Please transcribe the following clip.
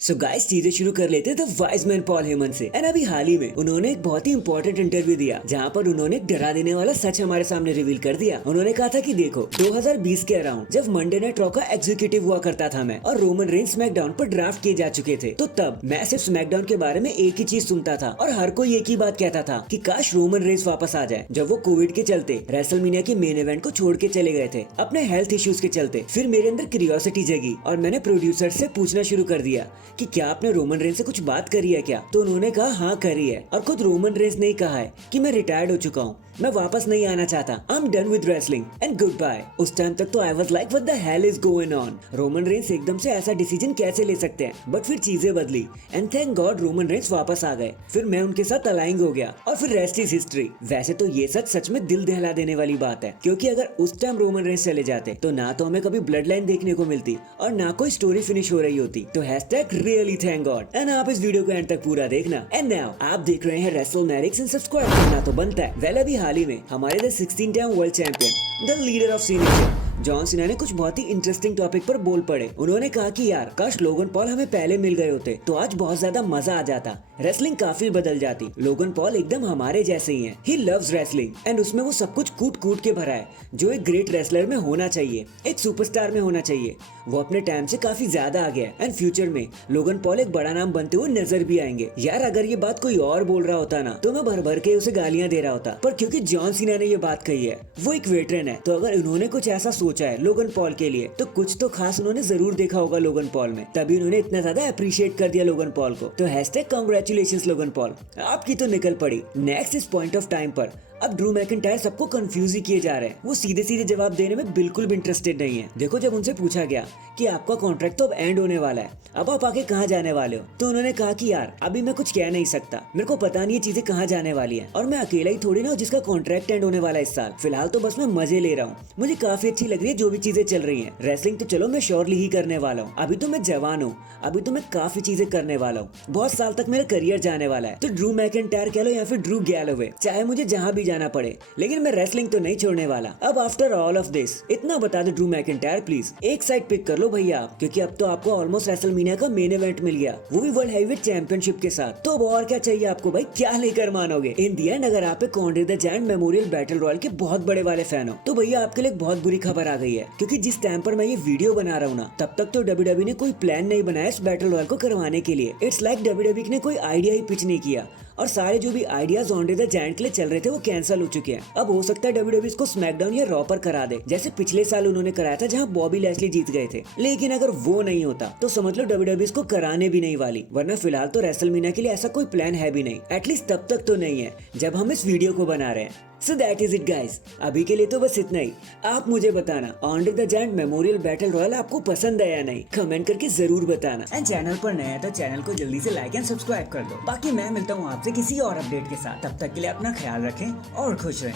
So guys चीजें शुरू कर लेते the wise man Paul Heyman से। एंड अभी हाल ही में उन्होंने एक बहुत ही इंपॉर्टेंट इंटरव्यू दिया जहां पर उन्होंने एक डरा देने वाला सच हमारे सामने रिवील कर दिया। उन्होंने कहा था कि देखो 2020 के अराउंड जब मंडे नाइट रॉ का एग्जीक्यूटिव हुआ करता था मैं और रोमन रेंस स्मैकडाउन पर ड्राफ्ट किए जा चुके थे, तो तब मैं सिर्फ स्मैकडाउन के बारे में एक ही चीज सुनता था और हर कोई एक ही बात कहता था कि काश रोमन रेंस वापस आ जाए। जब वो कोविड के चलते रेसलमेनिया के मेन इवेंट को छोड़ के चले गए थे अपने हेल्थ इश्यूज के चलते, फिर मेरे अंदर क्यूरियोसिटी जगी और मैंने प्रोड्यूसर से पूछना शुरू कर दिया कि क्या आपने रोमन रेंस से कुछ बात करी है क्या। तो उन्होंने कहा हाँ करी है, और खुद रोमन रेंस ने कहा है कि मैं रिटायर्ड हो चुका हूँ, मैं वापस नहीं आना चाहता, I am done with wrestling and goodbye. उस टाइम तक तो I was like what the hell is going on, Roman Reigns एकदम से ऐसा डिसीजन कैसे ले सकते हैं। बट फिर चीजें बदली and thank God Roman Reigns वापस आ गए। फिर मैं उनके साथ अलाइंग हो गया और फिर रेस्ट इज हिस्ट्री। वैसे तो ये सच में दिल दहला देने वाली बात है, क्योंकि अगर उस टाइम रोमन रेंस चले जाते तो ना तो हमें कभी ब्लड लाइन देखने को मिलती और ना कोई स्टोरी फिनिश हो रही होती। तो hashtag really thank God. And आप इस वीडियो को एंड तक पूरा देखना। एंड नाउ आप देख रहे हैं रेसलमैनिक्स एंड सब्सक्राइब करना तो बनता है। वेल अभी हाल ही में हमारे 16 time world champion the leader of senior John Cena ने कुछ बहुत ही इंटरेस्टिंग टॉपिक पर बोल पड़े। उन्होंने कहा कि यार काश लोगन पॉल हमें पहले मिल गए होते तो आज बहुत ज्यादा मजा आ जाता, रेसलिंग काफी बदल जाती। लोगन पॉल एकदम हमारे जैसे ही हैं। ही लव्स रेसलिंग एंड उसमें वो सब कुछ कूट कूट के भरा है जो एक ग्रेट रेसलर में होना चाहिए, एक सुपरस्टार में होना चाहिए। वो अपने टाइम से काफी ज्यादा आ गया एंड फ्यूचर में लोगन पॉल एक बड़ा नाम बनते हुए नजर भी आएंगे। यार अगर ये बात कोई और बोल रहा होता ना तो मैं भर भर के उसे गालियां दे रहा होता, पर क्योंकि जॉन सीना ने ये बात कही है, वो एक वेटरन है, तो अगर उन्होंने कुछ ऐसा सोचा है लोगन पॉल के लिए तो कुछ तो खास उन्होंने जरूर देखा होगा लोगन पॉल में, तभी उन्होंने इतना ज्यादा अप्रिशिएट कर दिया लोगन पॉल को। तो हैशटैग कांग्रेचुलेशंस लोगन पॉल, आपकी तो निकल पड़ी। नेक्स्ट इस पॉइंट ऑफ टाइम पर अब ड्रू मैकिंटायर सबको कंफ्यूज ही किए जा रहे हैं। वो सीधे सीधे जवाब देने में बिल्कुल भी इंटरेस्टेड नहीं है। देखो जब उनसे पूछा गया कि आपका कॉन्ट्रैक्ट तो अब एंड होने वाला है, अब आप आगे कहाँ जाने वाले हो, तो उन्होंने कहा कि यार अभी मैं कुछ कह नहीं सकता, मेरे को पता नहीं ये चीजें कहाँ जाने वाली है और मैं अकेला ही थोड़ी ना हूँ जिसका कॉन्ट्रैक्ट एंड होने वाला है इस साल। फिलहाल तो बस मैं मजे ले रहा हूँ, मुझे काफी अच्छी लग रही है जो भी चीजें चल रही है। रेसलिंग तो चलो मैं श्योरली ही करने वाला हूँ, अभी तो मैं जवान हूँ, अभी तो मैं काफी चीजें करने वाला हूँ, बहुत साल तक मेरा करियर जाने वाला है। तो ड्रू मैकिंटायर कह लो या फिर ड्रू गैलोवे, चाहे मुझे जहाँ भी जाना पड़े, लेकिन मैं रेसलिंग तो नहीं छोड़ने वाला। अब आफ्टर ऑल ऑफ दिस इतना बता दो ड्रू मैकिंटायर प्लीज एक साइड पिक कर लो भैया आप, क्योंकि अब तो आपको ऑलमोस्ट रेसलमेनिया का मेन इवेंट मिल गया, वो भी वर्ल्ड हेवीवेट चैंपियनशिप के साथ। तो अब और क्या चाहिए आपको भाई, क्या लेकर मानोगे। इन दी एंड अगर आप कॉन्ड्रे the giant memorial battle royale के बहुत बड़े वाले फैन हो तो भैया आपके लिए एक बहुत बुरी खबर आ गई है, क्योंकि जिस टाइम पर मैं ये वीडियो बना रहा हूँ ना तब तक तो डब्ल्यूडब्ल्यूई ने कोई प्लान नहीं बनाया इस बैटल रॉयल को करवाने के लिए। इट्स लाइक डब्ल्यूडब्ल्यूई ने कोई आइडिया ही पिच नहीं किया और सारे जो भी आइडियाज ऑन द जायंट के लिए चल रहे थे वो कैंसिल हो चुके हैं। अब हो सकता है डब्ल्यूडब्ल्यूई इसको स्मैकडाउन या रॉ पर करा दे, जैसे पिछले साल उन्होंने कराया था जहां बॉबी लैशली जीत गए थे। लेकिन अगर वो नहीं होता तो समझ लो डब्ल्यूडब्ल्यूई इसको कराने भी नहीं वाली, वरना फिलहाल तो रेसलमेनिया के लिए ऐसा कोई प्लान है भी नहीं, एटलीस्ट तब तक तो नहीं है जब हम इस वीडियो को बना रहे हैं। So that is it guys, अभी के लिए तो बस इतना ही। आप मुझे बताना Andre the giant memorial battle royal आपको पसंद है या नहीं, कमेंट करके जरूर बताना। एंड चैनल पर नया है तो चैनल को जल्दी से लाइक एंड सब्सक्राइब कर दो। बाकी मैं मिलता हूँ आपसे किसी और अपडेट के साथ, तब तक के लिए अपना ख्याल रखें और खुश रहें।